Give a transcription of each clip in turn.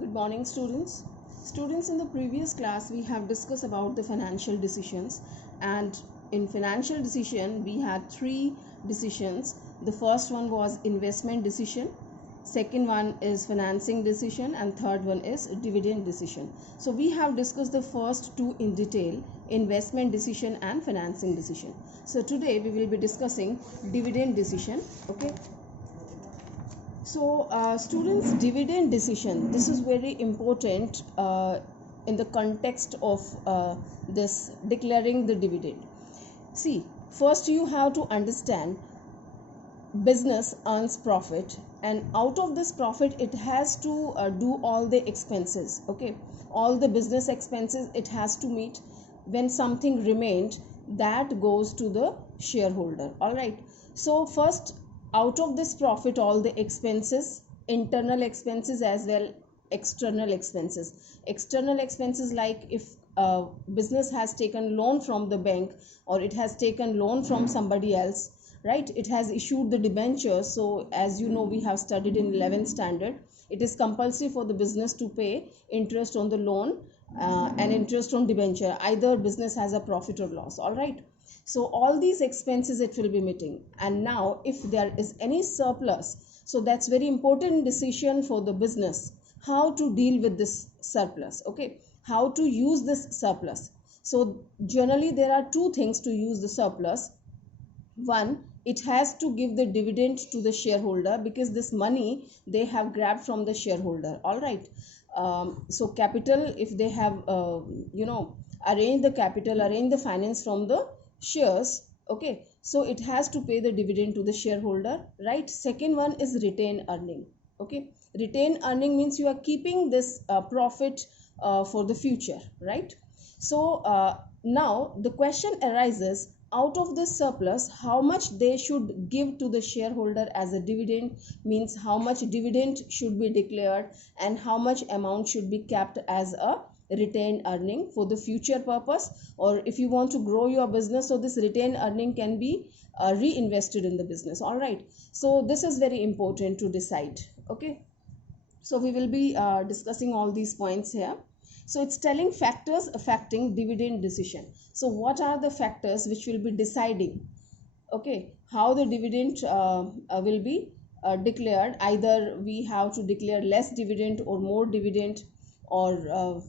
Good morning, students. Students, in the previous class, we have discussed about the financial decisions, and in financial decision, we had three decisions. The first one was investment decision, second one is financing decision, and third one is dividend decision. So we have discussed the first two in detail, investment decision and financing decision. So today we will be discussing dividend decision. Okay. So, students, dividend decision. This is very important in the context of this declaring the dividend. See, first you have to understand business earns profit, and out of this profit, it has to do all the expenses. Okay, all the business expenses it has to meet. When something remained, that goes to the shareholder. All right. So first, out of this profit, all the expenses, internal expenses as well external expenses like if business has taken loan from the bank, or it has taken loan from somebody else, right? It has issued the debentures. So as you know, we have studied in 11th standard, it is compulsory for the business to pay interest on the loan and interest on debenture, either business has a profit or loss. All right. So all these expenses it will be meeting, and now if there is any surplus, so that's very important decision for the business, how to deal with this surplus. Okay, how to use this surplus. So generally there are two things to use the surplus. One, it has to give the dividend to the shareholder, because this money they have grabbed from the shareholder. All right. So capital, if they have arrange the capital, arrange the finance from the shares. Okay, so it has to pay the dividend to the shareholder, right? Second one is retain earning. Okay, retain earning means you are keeping this profit for the future, right? So now the question arises, out of this surplus, how much they should give to the shareholder as a dividend, means how much dividend should be declared and how much amount should be kept as a retained earning for the future purpose, or if you want to grow your business, so this retained earning can be reinvested in the business. All right. So this is very important to decide. Okay, so we will be discussing all these points here. So it's telling factors affecting dividend decision. So what are the factors which will be deciding, okay, how the dividend will be declared? Either we have to declare less dividend or more dividend, or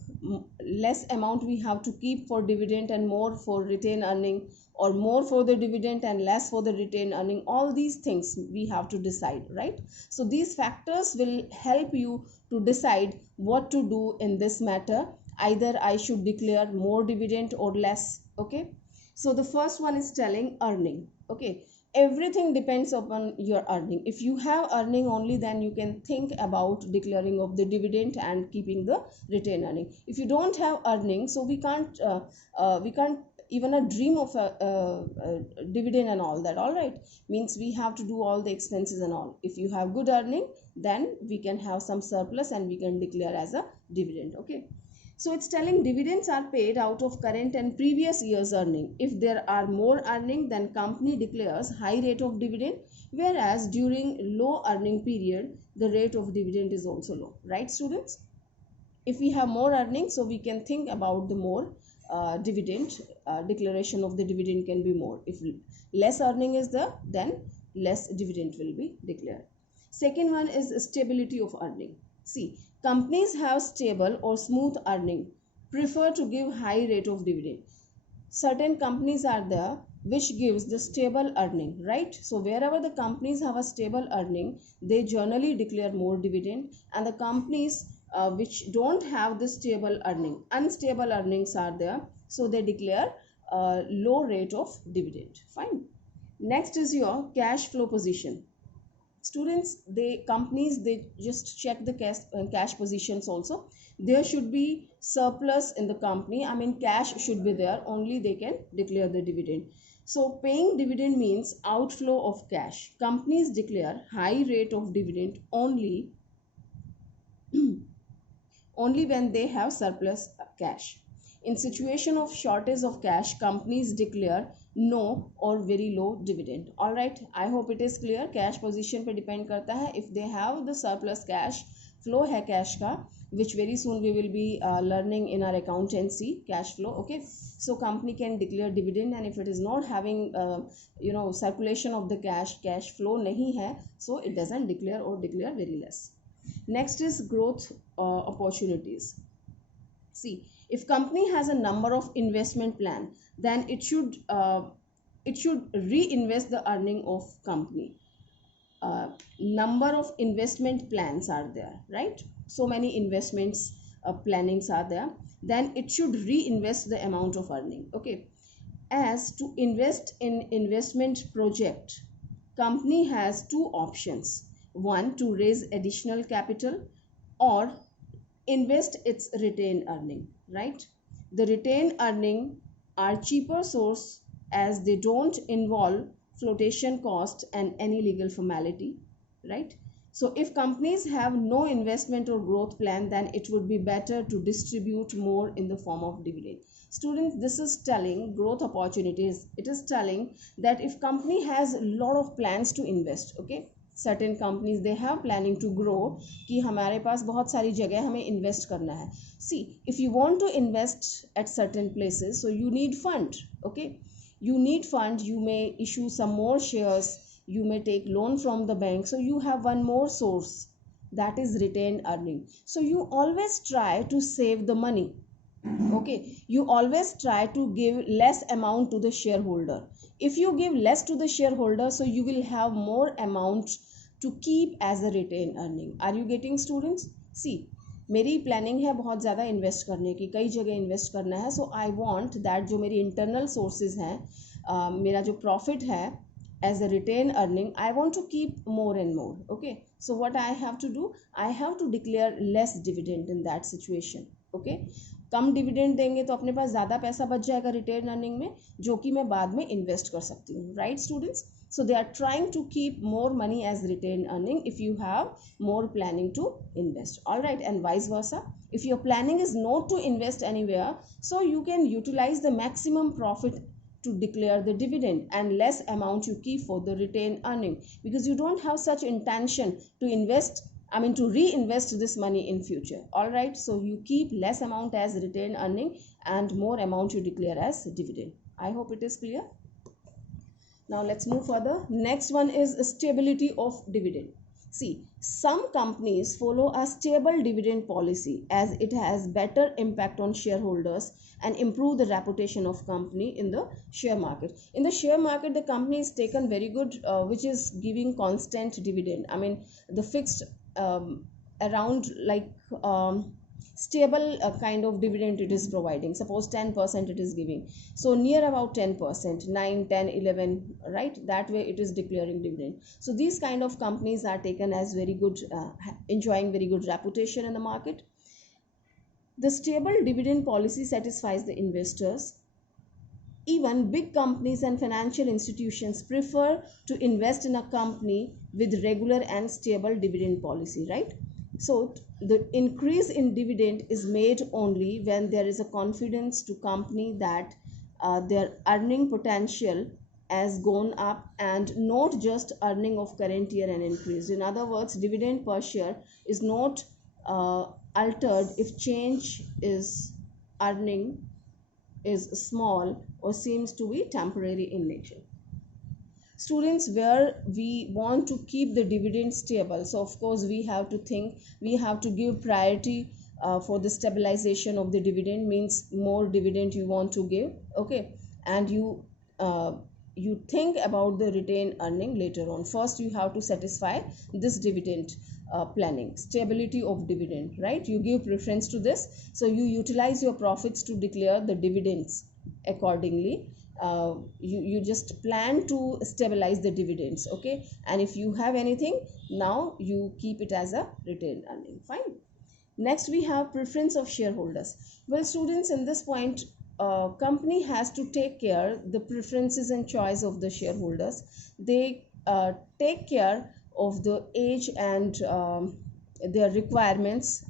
less amount we have to keep for dividend and more for retained earning, or more for the dividend and less for the retained earning. All these things we have to decide, right? So these factors will help you to decide what to do in this matter. Either I should declare more dividend or less. Okay, so the first one is telling earning. Okay, everything depends upon your earning. If you have earning only, then you can think about declaring of the dividend and keeping the retained earning. If you don't have earning, so we can't even a dream of a dividend and all that. All right, means we have to do all the expenses and all. If you have good earning, then we can have some surplus and we can declare as a dividend. Okay, so it's telling dividends are paid out of current and previous year's earning. If there are more earning, then company declares high rate of dividend, whereas during low earning period, the rate of dividend is also low. Right, students? If we have more earnings, so we can think about the more dividend, declaration of the dividend can be more. If less earning is there, then less dividend will be declared. Second one is stability of earning. See, companies have stable or smooth earning prefer to give high rate of dividend. Certain companies are there which gives the stable earning, right? So wherever the companies have a stable earning, they generally declare more dividend, and the companies which don't have the stable earning, unstable earnings are there, so they declare low rate of dividend. Fine. Next is your cash flow position. Students, they companies, they just check the cash positions also. There should be surplus in the company, I mean cash should be there, only they can declare the dividend. So paying dividend means outflow of cash. Companies declare high rate of dividend only when they have surplus cash. In situation of shortage of cash, companies declare no or very low dividend. All right, I hope it is clear. Cash position पे depend करता है. If they have the surplus cash flow है cash का, which very soon we will be learning in our accountancy, cash flow. Okay, so company can declare dividend, and if it is not having circulation of the cash flow नहीं है, so it doesn't declare or declare very less. Next is growth opportunities. See, if company has a number of investment plan, then it should reinvest the earning of company. Number of investment plans are there, right? So many investments plannings are there, then it should reinvest the amount of earning. Okay, as to invest in investment project, company has two options: one, to raise additional capital, or invest its retained earning, right? The retained earning are cheaper source, as they don't involve flotation cost and any legal formality, right? So if companies have no investment or growth plan, then it would be better to distribute more in the form of dividend. Students, this is telling growth opportunities. It is telling that if company has a lot of plans to invest, okay, certain companies they have planning to grow, कि हमारे पास बहुत सारी जगह हमें invest करना है. See, if you want to invest at certain places, so you need fund. Okay, you need fund, you may issue some more shares, you may take loan from the bank, so you have one more source, that is retained earning. So you always try to save the money. Okay, you always try to give less amount to the shareholder. If you give less to the shareholder, so you will have more amount to keep as a retained earning. Are you getting, students? See, मेरी planning है बहुत ज़्यादा invest करने की, कई जगह invest करना है. सो आई वांट दैट जो मेरी इंटरनल सोर्सेज हैं, मेरा जो प्रॉफिट है as a retained earning, I want to keep more and more. Okay, so what I have to do, I have to declare less dividend in that situation. Okay, come dividend देंगे तो अपने पास ज़्यादा पैसा बच जाएगा retain earning में, जो कि मैं बाद में इन्वेस्ट कर सकती हूँ, right students? So they are trying to keep more money as retained earning if you have more planning to invest. All right, and vice versa. If your planning is not to invest anywhere, so you can utilize the maximum profit to declare the dividend, and less amount you keep for the retained earning, because you don't have such intention to invest, to reinvest this money in future. All right, so you keep less amount as retained earning and more amount you declare as dividend. I hope it is clear. Now let's move further. Next one is stability of dividend. See, some companies follow a stable dividend policy, as it has better impact on shareholders and improve the reputation of company in the share market. In the share market, the company is taken very good, which is giving constant dividend. The fixed around like stable kind of dividend it is providing. Suppose 10% it is giving, so near about 10%, 9, 10, 11, right? That way it is declaring dividend. So these kind of companies are taken as very good, enjoying very good reputation in the market. The stable dividend policy satisfies the investors. Even big companies and financial institutions prefer to invest in a company with regular and stable dividend policy, right? So the increase in dividend is made only when there is a confidence to company that their earning potential has gone up, and not just earning of current year and increase. In other words, dividend per share is not altered if change is earning is small or seems to be temporary in nature. Students, where we want to keep the dividend stable, so of course we have to think, we have to give priority for the stabilization of the dividend, means more dividend you want to give. Okay, and you think about the retained earning later on. First you have to satisfy this dividend planning, stability of dividend, right? You give preference to this, so you utilize your profits to declare the dividends accordingly. You just plan to stabilize the dividends. Okay, and if you have anything, now you keep it as a retained earning. Fine. Next we have preference of shareholders. Well, students, in this point, company has to take care the preferences and choice of the shareholders. They take care of the age and their requirements,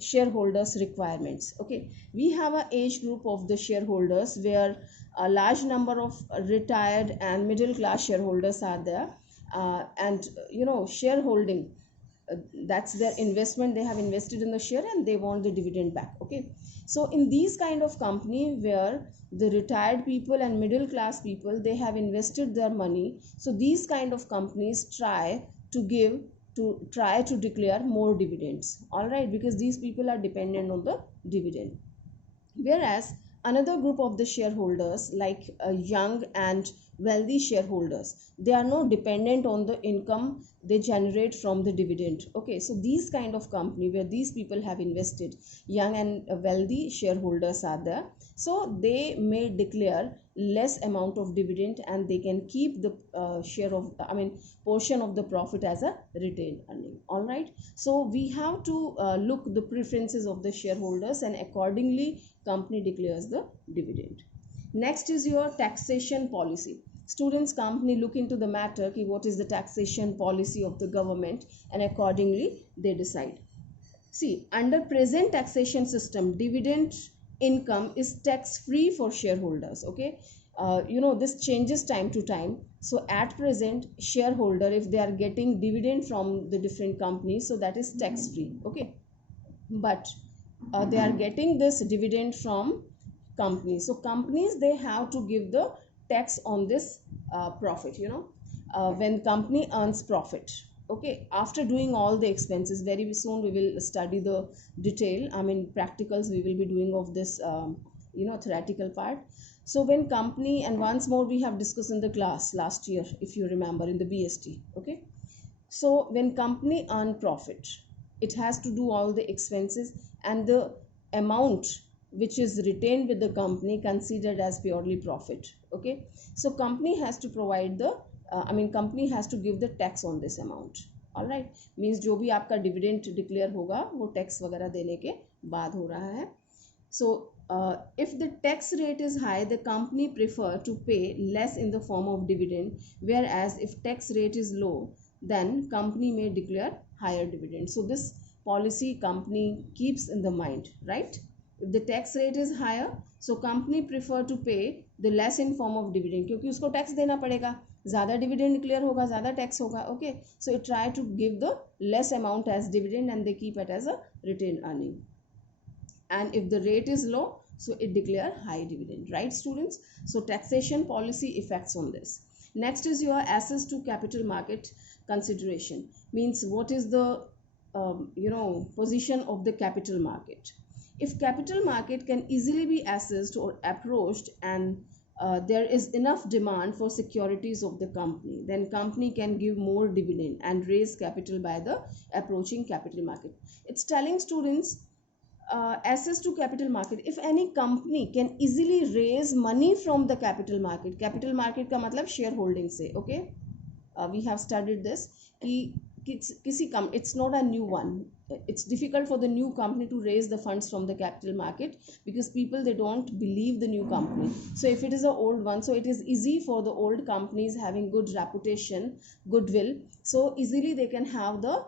shareholders requirements. Okay, we have an age group of the shareholders where a large number of retired and middle class shareholders are there, and shareholding that's their investment, they have invested in the share and they want the dividend back. Okay, so in these kind of company where the retired people and middle class people, they have invested their money, so these kind of companies try to declare more dividends, all right, because these people are dependent on the dividend. Whereas another group of the shareholders, like young and wealthy shareholders, they are not dependent on the income they generate from the dividend. Okay, so these kind of company where these people have invested, young and wealthy shareholders are there, so they may declare less amount of dividend and they can keep the share of, I mean, portion of the profit as a retained earning. All right, so we have to look the preferences of the shareholders and accordingly company declares the dividend. Next is your taxation policy. Students, company look into the matter ki what is the taxation policy of the government and accordingly they decide. See, under present taxation system, dividend income is tax free for shareholders. Okay, this changes time to time. So at present, shareholder, if they are getting dividend from the different companies, so that is tax free. Okay, but they are getting this dividend from companies, so companies, they have to give the tax on this profit, when company earns profit. Okay, after doing all the expenses, very soon we will study the detail, I mean practicals we will be doing of this theoretical part. So when company, and once more we have discussed in the class last year if you remember in the BST. Okay, so when company earn profit, it has to do all the expenses and the amount which is retained with the company considered as purely profit. Okay, so company has to provide the company has to give the tax on this amount. All right, means जो भी आपका dividend declare होगा वो tax वगैरह देने के बाद हो रहा है. So if the tax rate is high, the company prefer to pay less in the form of dividend, whereas if tax rate is low, then company may declare higher dividend. So this policy company keeps in the mind, right? If the tax rate is higher, so company prefer to pay the less in form of dividend, क्योंकि उसको tax देना पड़ेगा, ज़्यादा dividend declare होगा, ज़्यादा tax होगा. Okay, so it try to give the less amount as dividend and they keep it as a retained earning. And if the rate is low, so it declare high dividend, right students? So taxation policy effects on this. Next is your access to capital market consideration, means what is the position of the capital market. If capital market can easily be accessed or approached, and there is enough demand for securities of the company, then company can give more dividend and raise capital by the approaching capital market. It's telling students access to capital market. If any company can easily raise money from the capital market का मतलब shareholding से. Okay, we have studied this कि it's not a new one. It's difficult for the new company to raise the funds from the capital market because people, they don't believe the new company. So if it is an old one, so it is easy for the old companies having good reputation, goodwill, so easily they can have the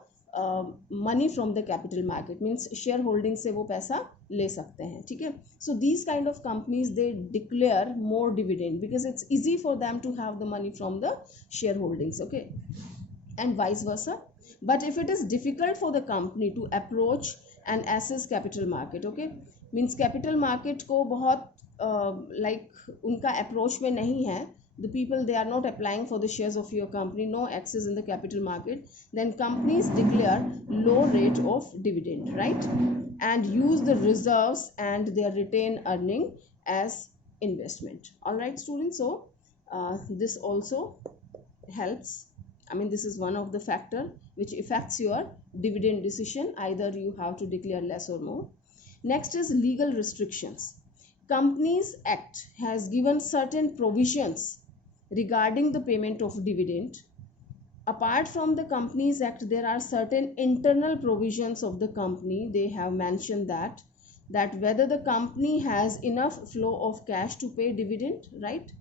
money from the capital market, means shareholding से वो पैसा ले सकते हैं. ठीक है, so these kind of companies, they declare more dividend because it's easy for them to have the money from the shareholdings. Okay, and vice versa. But if it is difficult for the company to approach and access capital market, okay, means capital market को बहुत like उनका approach में नहीं है, the people, they are not applying for the shares of your company, no access in the capital market, then companies declare low rate of dividend, right, and use the reserves and their retained earning as investment. All right students, so this also helps, I mean this is one of the factor which affects your dividend decision, either you have to declare less or more. Next is legal restrictions. Companies Act has given certain provisions regarding the payment of dividend. Apart from the Companies Act, there are certain internal provisions of the company. They have mentioned that whether the company has enough flow of cash to pay dividend, right?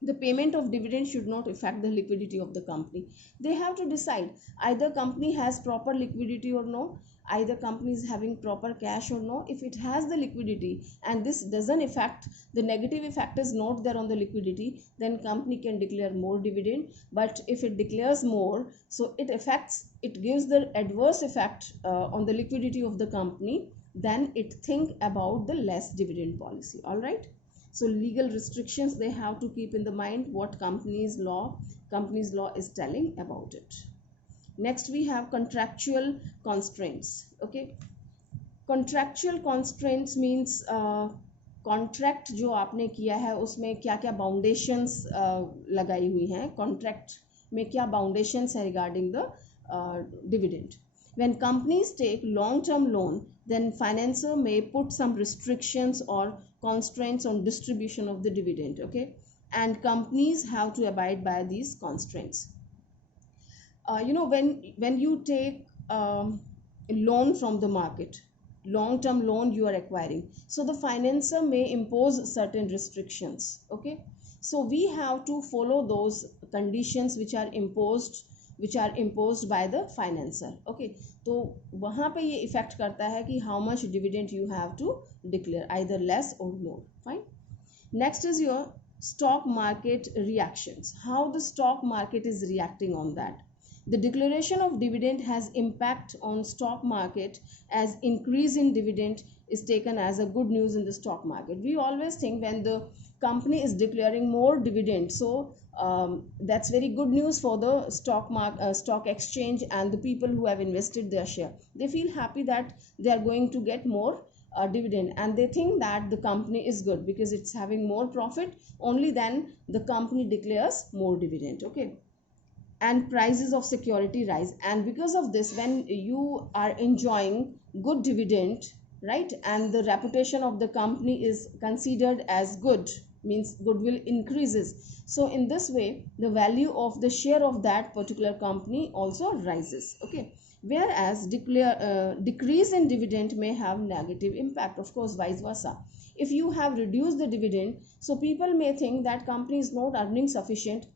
The payment of dividend should not affect the liquidity of the company. They have to decide either company has proper liquidity or no, either company is having proper cash or no. If it has the liquidity and this doesn't affect, the negative effect is not there on the liquidity, then company can declare more dividend. But if it declares more, so it affects, it gives the adverse effect on the liquidity of the company, then it think about the less dividend policy. All right. So legal restrictions they have to keep in the mind what company's law is telling about it. Next we have contractual constraints. Okay, contractual constraints means contract जो आपने किया है उसमें क्या क्या बाउंडेशंस लगाई हुई हैं, कॉन्ट्रैक्ट में क्या बाउंडेशंस है regarding the dividend. When companies take long-term loan, then financier may put some restrictions or constraints on distribution of the dividend. Okay, and companies have to abide by these constraints. When you take a loan from the market, long-term loan you are acquiring, so the financier may impose certain restrictions. Okay, so we have to follow those conditions which are imposed by the financier. Okay, तो वहाँ पे ये effect करता है कि how much dividend you have to declare, either less or more. Fine. Next is your stock market reactions, how the stock market is reacting on that. The declaration of dividend has impact on stock market, as increase in dividend is taken as a good news in the stock market. We always think when the company is declaring more dividend, so that's very good news for the stock exchange and the people who have invested their share. They feel happy that they are going to get more dividend, and they think that the company is good because it's having more profit. Only then the company declares more dividend. Okay, and prices of security rise, and because of this, when you are enjoying good dividend, right, and the reputation of the company is considered as good, means goodwill increases, so in this way the value of the share of that particular company also rises. Okay, whereas decrease in dividend may have negative impact, of course vice versa. If you have reduced the dividend, so people may think that company is not earning sufficient,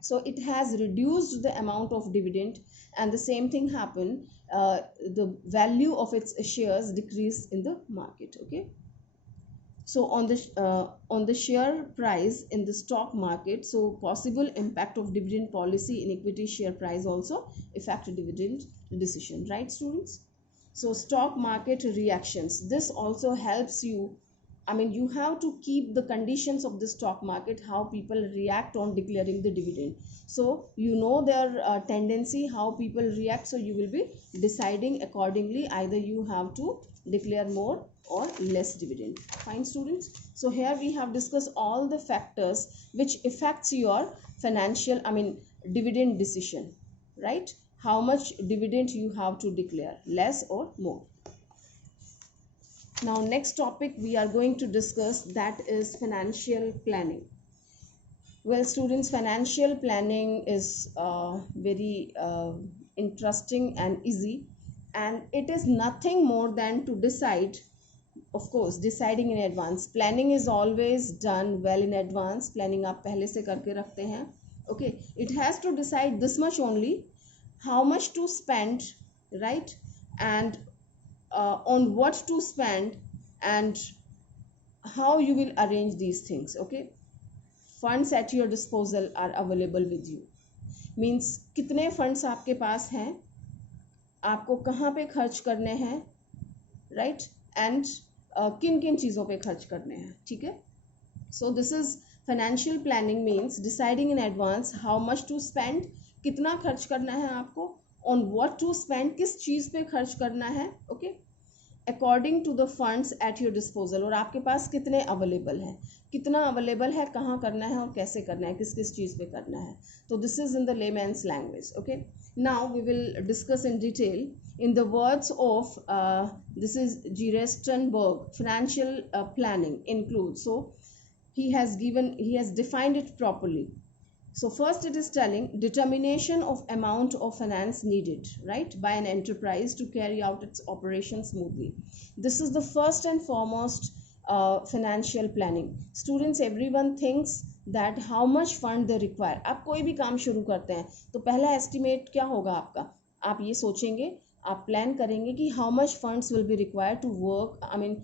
so it has reduced the amount of dividend, and the same thing happen, the value of its shares decrease in the market. Okay, so on the share price in the stock market, so possible impact of dividend policy in equity share price also affect dividend decision, right students? So stock market reactions, this also helps you. I mean, you have to keep the conditions of the stock market, how people react on declaring the dividend. So you know their tendency, how people react, so you will be deciding accordingly, either you have to declare more or less dividend. Fine students, so here we have discussed all the factors which affects your financial, I mean dividend decision, right? How much dividend you have to declare, less or more. Now next topic we are going to discuss, that is financial planning. Well students, financial planning is very interesting and easy, and it is nothing more than to decide, of course deciding in advance. Planning is always done well in advance, planning आप पहले से करके रखते हैं. Okay, it has to decide this much only, how much to spend, right, and on what to spend, and how you will arrange these things. Okay, funds at your disposal are available with you, means कितने funds आपके पास हैं, आपको कहाँ पे खर्च करने हैं, right, and किन किन चीज़ों पे खर्च करने हैं. ठीक है, so this is financial planning, means deciding in advance how much to spend, कितना खर्च करना है आपको, on what to spend, किस चीज़ पे खर्च करना है. Okay, according to the funds at your disposal, और आपके पास कितने अवेलेबल हैं, कितना अवेलेबल है, कहाँ करना है और कैसे करना है, किस किस चीज़ पे करना है. तो this is in the layman's language. Okay, now we will discuss in detail in the words of this is G. Restenberg. Financial planning includes, so he has defined it properly. So first it is telling determination of amount of finance needed, right, by an enterprise to carry out its operations smoothly. This is the first and foremost financial planning. Students, everyone thinks that how much fund they require. आप कोई भी काम शुरू करते हैं तो पहला estimate क्या होगा आपका, आप ये सोचेंगे, आप प्लान करेंगे कि how much funds will be required to work, I mean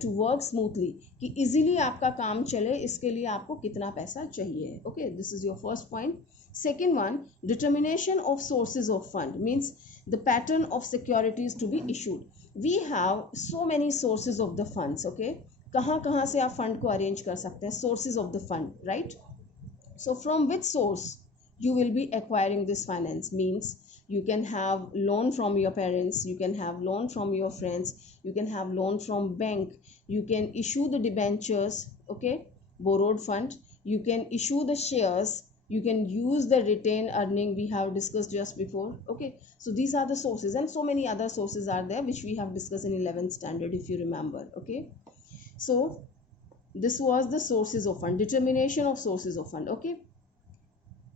to work smoothly, कि इजीली आपका काम चले, इसके लिए आपको कितना पैसा चाहिए। Okay, this is your first point. Second one, determination of sources of fund means the pattern of securities to be issued. We have so many sources of the funds. Okay, कहाँ से आप फंड को arrange कर सकते हैं, sources of the fund, right. So from which source you will be acquiring this finance means you can have loan from your parents, you can have loan from your friends, you can have loan from bank, you can issue the debentures, okay, borrowed fund, you can issue the shares, you can use the retained earning we have discussed just before. Okay, so these are the sources, and so many other sources are there which we have discussed in 11th standard if you remember. Okay, so this was the sources of fund, determination of sources of fund. Okay,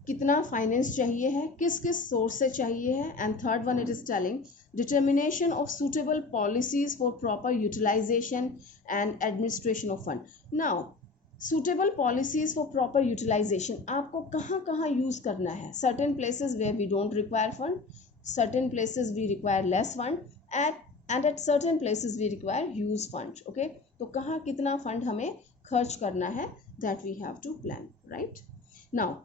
कितना finance चाहिए है, किस किस source से चाहिए है, and third one it is telling determination of suitable policies for proper utilization and administration of fund. Now suitable policies for proper utilization, आपको कहाँ यूज करना है, certain places where we don't require fund, certain places we require less fund, and at certain places we require huge fund. Okay, तो कहाँ कितना fund हमें खर्च करना है, that we have to plan, right. Now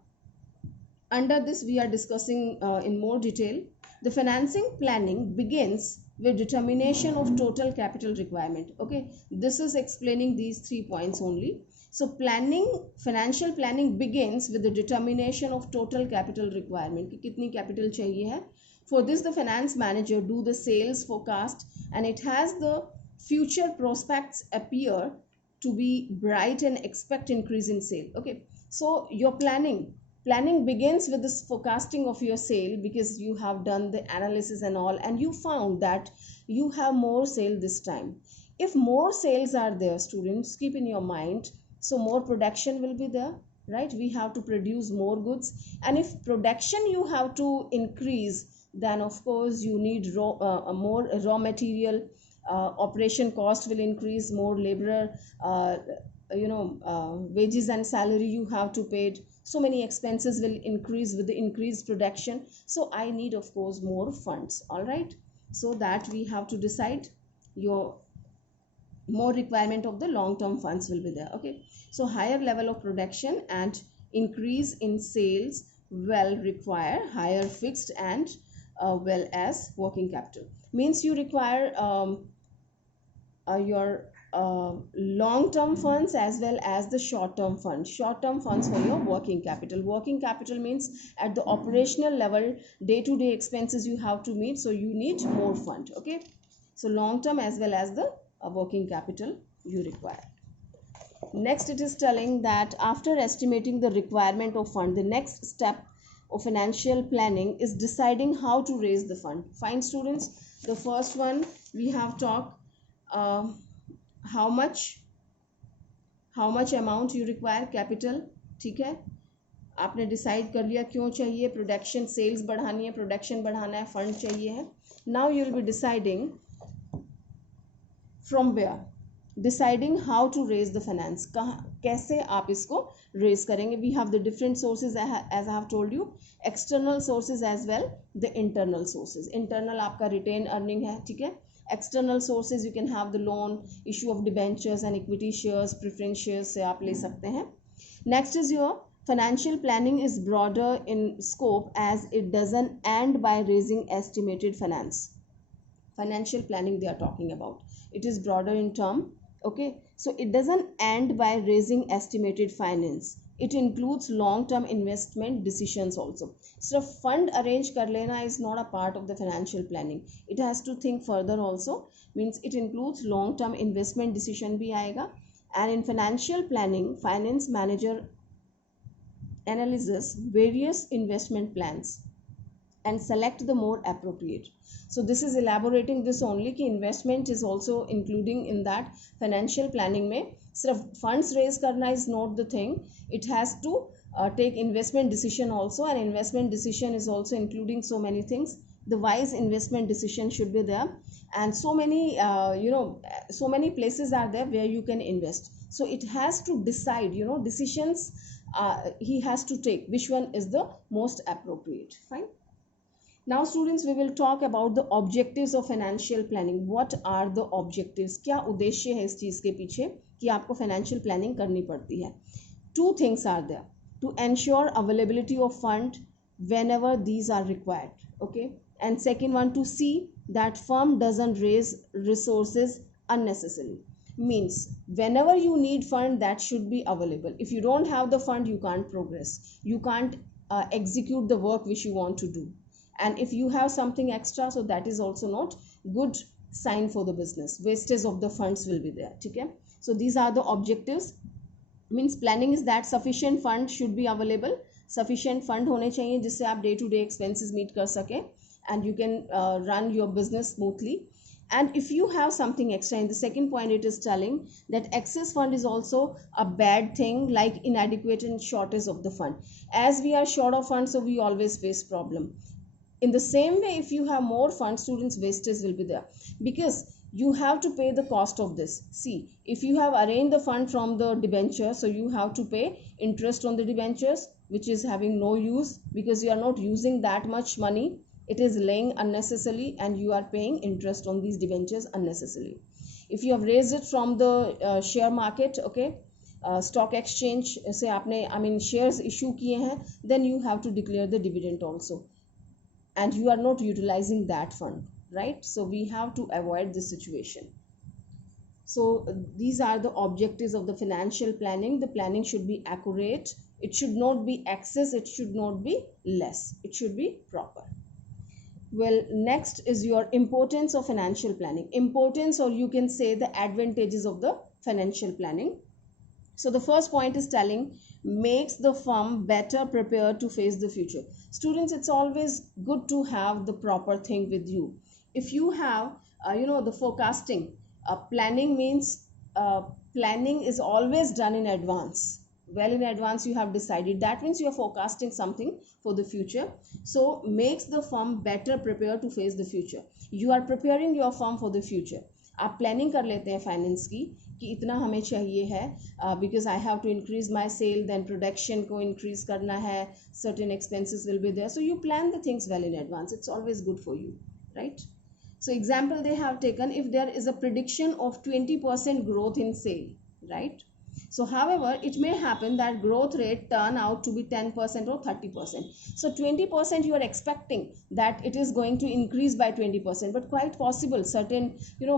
under this we are discussing in more detail. The financing planning begins with determination of total capital requirement. Okay, this is explaining these 3 points only. So planning, financial planning begins with the determination of total capital requirement, कि कितनी capital चाहिए है. For this the finance manager do the sales forecast and it has the future prospects appear to be bright and expect increase in sale. Okay, so your planning begins with this forecasting of your sale, because you have done the analysis and all, and you found that you have more sale this time. If more sales are there, students, keep in your mind, so more production will be there, right? We have to produce more goods, and if production you have to increase, then of course you need more raw material, operation cost will increase, more laborer, wages and salary you have to pay, so many expenses will increase with the increased production, so I need of course more funds. All right, so that we have to decide your more requirement of the long term funds will be there. Okay, so higher level of production and increase in sales will require higher fixed and well as working capital, means you require your long-term funds as well as the short-term funds. Short-term funds for your working capital. Working capital means at the operational level, day-to-day expenses you have to meet, so you need more fund. Okay, so long-term as well as the working capital you require. Next it is telling that after estimating the requirement of fund, the next step of financial planning is deciding how to raise the fund. Fine students, the first one we have talked how much amount you require capital. ठीक है, आपने decide कर लिया क्यों चाहिए, production sales बढ़ानी है, production बढ़ाना है, फंड चाहिए है. Now you will be deciding from where, deciding how to raise the finance, कहाँ कैसे आप इसको रेज करेंगे. We have the different sources as I have told you, external sources as well the internal sources. Internal आपका retained earning है, ठीक है. External sources you can have the loan, issue of debentures and equity shares, preference shares से आप ले सकते हैं. Next is your financial planning is broader in scope as it doesn't end by raising estimated finance. Financial planning they are talking about, it is broader in term. Okay, so it doesn't end by raising estimated finance, it includes long term investment decisions also. So fund arrange kar lena is not a part of the financial planning, it has to think further also, means it includes long term investment decision bhi aayega. And in financial planning, finance manager analyzes various investment plans and select the more appropriate. So this is elaborating this only कि investment is also including in that financial planning में. सिर्फ funds raise करना is not the thing, it has to take investment decision also, and investment decision is also including so many things. The wise investment decision should be there, and so many so many places are there where you can invest. So it has to decide, decisions he has to take, which one is the most appropriate. Fine. Now students, we will talk about the objectives of financial planning. What are the objectives? क्या उद्देश्य है इस चीज़ के पीछे कि आपको financial planning करनी पड़ती है? Two things are there: to ensure availability of fund whenever these are required, okay, and second one, to see that firm doesn't raise resources unnecessarily. Means whenever you need fund, that should be available. If you don't have the fund, you can't progress, you can't execute the work which you want to do. And if you have something extra, so that is also not good sign for the business. Wastage of the funds will be there. Okay, so these are the objectives. Means planning is that sufficient fund should be available. Sufficient fund होने चाहिए जिससे आप day to day expenses meet कर सके, and you can run your business smoothly. And if you have something extra, in the second point it is telling that excess fund is also a bad thing, like inadequate and shortage of the fund. As we are short of funds, so we always face problem. In the same way, if you have more funds, students, wastage will be there, because you have to pay the cost of this. See, if you have arranged the fund from the debenture, so you have to pay interest on the debentures, which is having no use, because you are not using that much money. It is laying unnecessarily, and you are paying interest on these debentures unnecessarily. If you have raised it from the share market, okay, stock exchange से आपने shares issue किए हैं, then you have to declare the dividend also, and you are not utilizing that fund, right? So we have to avoid this situation. So these are the objectives of the financial planning. The planning should be accurate, it should not be excess, it should not be less, it should be proper. Well, next is your importance of financial planning. Importance, or you can say the advantages of the financial planning. So the first point is telling makes the firm better prepared to face the future. Students, it's always good to have the proper thing with you. If you have the forecasting, planning means planning is always done in advance. Well, in advance you have decided, that means you are forecasting something for the future. So makes the firm better prepared to face the future. You are preparing your firm for the future. आप planning कर लेते हैं finance की कि इतना हमें चाहिए है, because I have to increase my sale, then production को इंक्रीज करना है, certain expenses will be there, so you plan the things well in advance. It's always good for you, right? So example they have taken, if there is a prediction of 20% growth in sale, right? So however, it may happen that growth rate turn out to be 10% or 30%. So 20% you are expecting that it is going to increase by 20%, but quite possible certain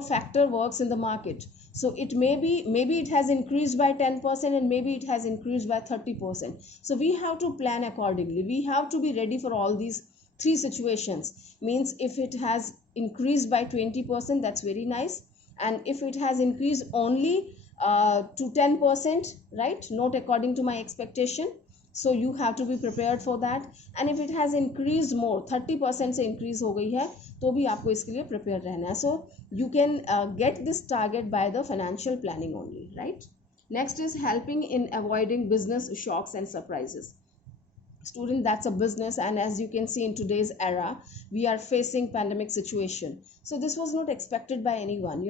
factor works in the market. So it maybe it has increased by 10% and maybe it has increased by 30%. So we have to plan accordingly. We have to be ready for all these three situations. Means if it has increased by 20%, that's very nice, and if it has increased only to 10%, right, not according to my expectation, so you have to be prepared for that. And if it has increased more, 30% से increase हो गई है, तो भी आपको इसके लिए prepare रहना है. So you can get this target by the financial planning only, right? Next is helping in avoiding business shocks and surprises. Student, that's a business, and as you can see in today's era we are facing pandemic situation, so this was not expected by anyone,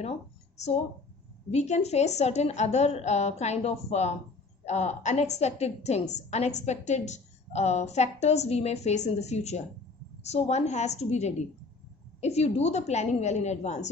so we can face certain other kind of unexpected things, unexpected factors we may face in the future. So one has to be ready. If you do the planning well in advance,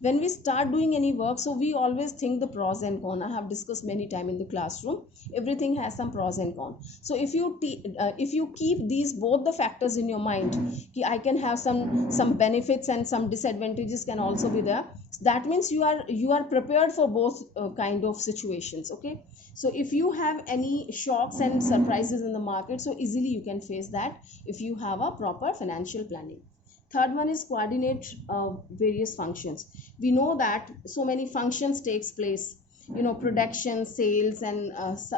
when we start doing any work, so we always think the pros and cons. I have discussed many times in the classroom, everything has some pros and cons. So if you keep these both the factors in your mind, I can have some benefits and some disadvantages can also be there, that means you are prepared for both kind of situations. Okay, so if you have any shocks and surprises in the market, so easily you can face that if you have a proper financial planning. Third one is coordinate various functions. We know that so many functions takes place, production, sales, and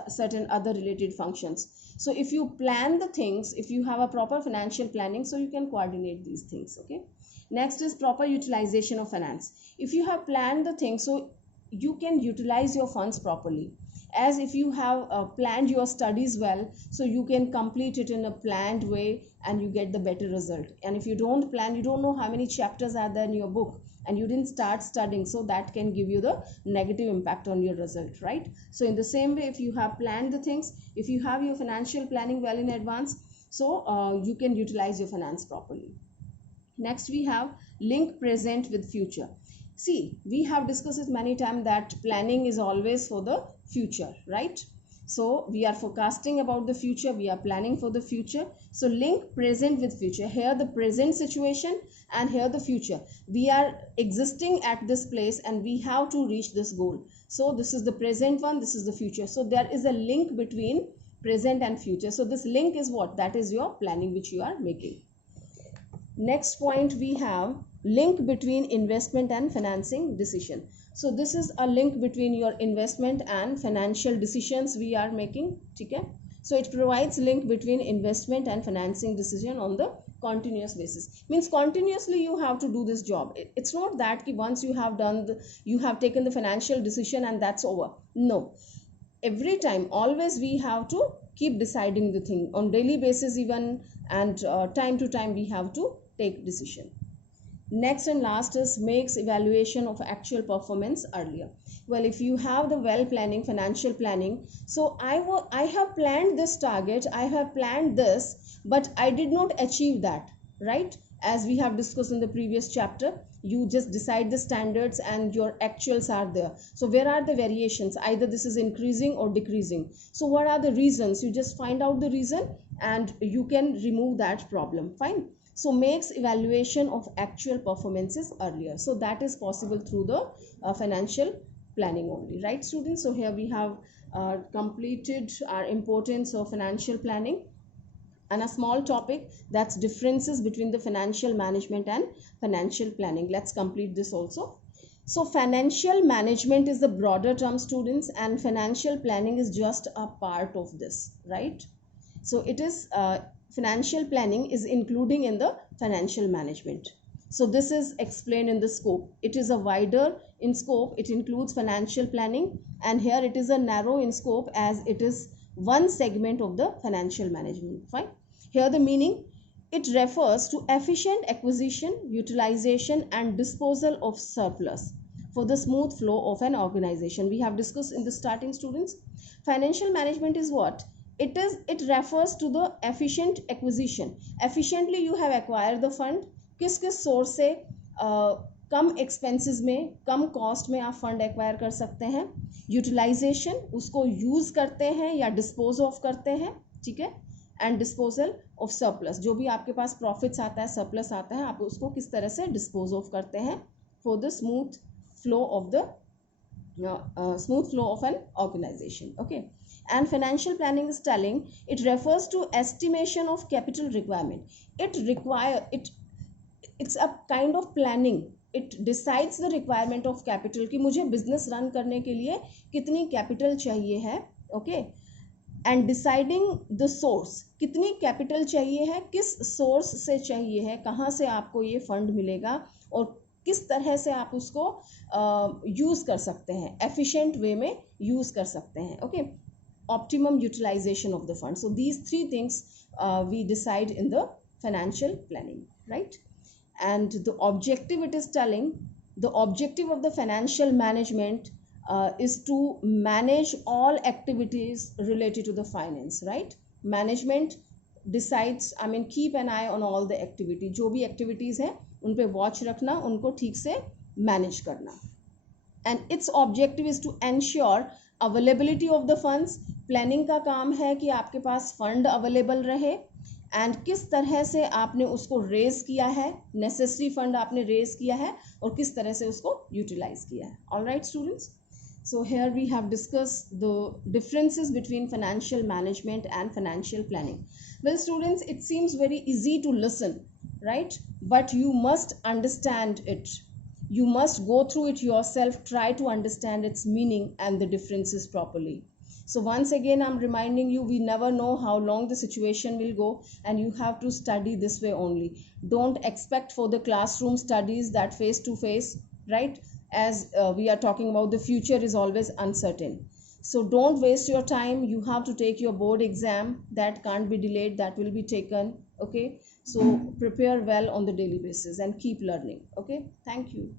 certain other related functions. So if you plan the things, if you have a proper financial planning, so you can coordinate these things. Okay, next is proper utilization of finance. If you have planned the things, so you can utilize your funds properly. As if you have planned your studies well, so you can complete it in a planned way and you get the better result. And if you don't plan, you don't know how many chapters are there in your book and you didn't start studying, so that can give you the negative impact on your result, right? So in the same way, if you have planned the things, if you have your financial planning well in advance, so you can utilize your finance properly. Next we have link present with future. See, we have discussed it many times that planning is always for the future, right? So we are forecasting about the future, we are planning for the future. So link present with future. Here the present situation and here the future. We are existing at this place and we have to reach this goal. So this is the present one, this is the future. So there is a link between present and future. So this link is what? That is your planning which you are making. Next point we have link between investment and financing decision. So this is a link between your investment and financial decisions we are making. Okay? So it provides link between investment and financing decision on the continuous basis. Means continuously you have to do this job. It's not that once you have done you have taken the financial decision and that's over. No. Every time, always we have to keep deciding the thing on daily basis even, and time to time we have to take decision. Next and last is makes evaluation of actual performance earlier. Well, if you have the well planning, financial planning, so I have planned this target, I have planned this, but I did not achieve that, right? As we have discussed in the previous chapter, you just decide the standards and your actuals are there. So where are the variations? Either this is increasing or decreasing. So what are the reasons? You just find out the reason and you can remove that problem. Fine. So makes evaluation of actual performances earlier. So that is possible through the financial planning only, right students? So here we have completed our importance of financial planning and a small topic, that's differences between the financial management and financial planning. Let's complete this also. So financial management is the broader term, students, and financial planning is just a part of this, right? So it is financial planning is including in the financial management. So this is explained in the scope. It is a wider in scope, it includes financial planning, and here it is a narrow in scope as it is one segment of the financial management. Fine. Here the meaning, it refers to efficient acquisition, utilization and disposal of surplus for the smooth flow of an organization. We have discussed in the starting, students. Financial management is what? It refers to the efficient acquisition. Efficiently you have acquired the fund. किस source से कम expenses में, कम cost में आप fund acquire कर सकते हैं. Utilisation, उसको use करते हैं या डिस्पोज ऑफ करते हैं, ठीक है. एंड डिस्पोजल ऑफ सरप्लस, जो भी आपके पास प्रॉफिट्स आता है, सरप्लस आता है, आप उसको किस तरह से डिस्पोज ऑफ करते हैं for the smooth flow of an organization. Okay. And financial planning is telling, it refers to estimation of capital requirement. It's a kind of planning. It decides the requirement of capital कि मुझे business run करने के लिए कितनी capital चाहिए है. Okay. And deciding the source, कितनी capital चाहिए है, किस source से चाहिए है, कहाँ से आपको ये fund मिलेगा और किस तरह से आप उसको use कर सकते हैं, efficient way में use कर सकते हैं. Okay. Optimum utilization of the fund. So these three things we decide in the financial planning, right? And the objective, it is telling, the objective of the financial management is to manage all activities related to the finance, right? Management decides, keep an eye on all the activity. जो भी activities है उन पे watch रखना, उनको ठीक से manage करना. And its objective is to ensure availability of the funds. Planning का काम है कि आपके पास फंड अवेलेबल रहे एंड किस तरह से आपने उसको रेज किया है, नेसेसरी फंड आपने रेज किया है और किस तरह से उसको यूटिलाइज किया है. Alright students, so here we have discussed the differences between financial management and financial planning. Well students, it seems very easy to listen, right? But you must understand it. You must go through it yourself, try to understand its meaning and the differences properly. So once again, I'm reminding you, we never know how long the situation will go and you have to study this way only. Don't expect for the classroom studies that face to face right? As we are talking about, the future is always uncertain. So don't waste your time. You have to take your board exam. That can't be delayed, that will be taken. Okay, so prepare well on the daily basis and keep learning. Okay, thank you.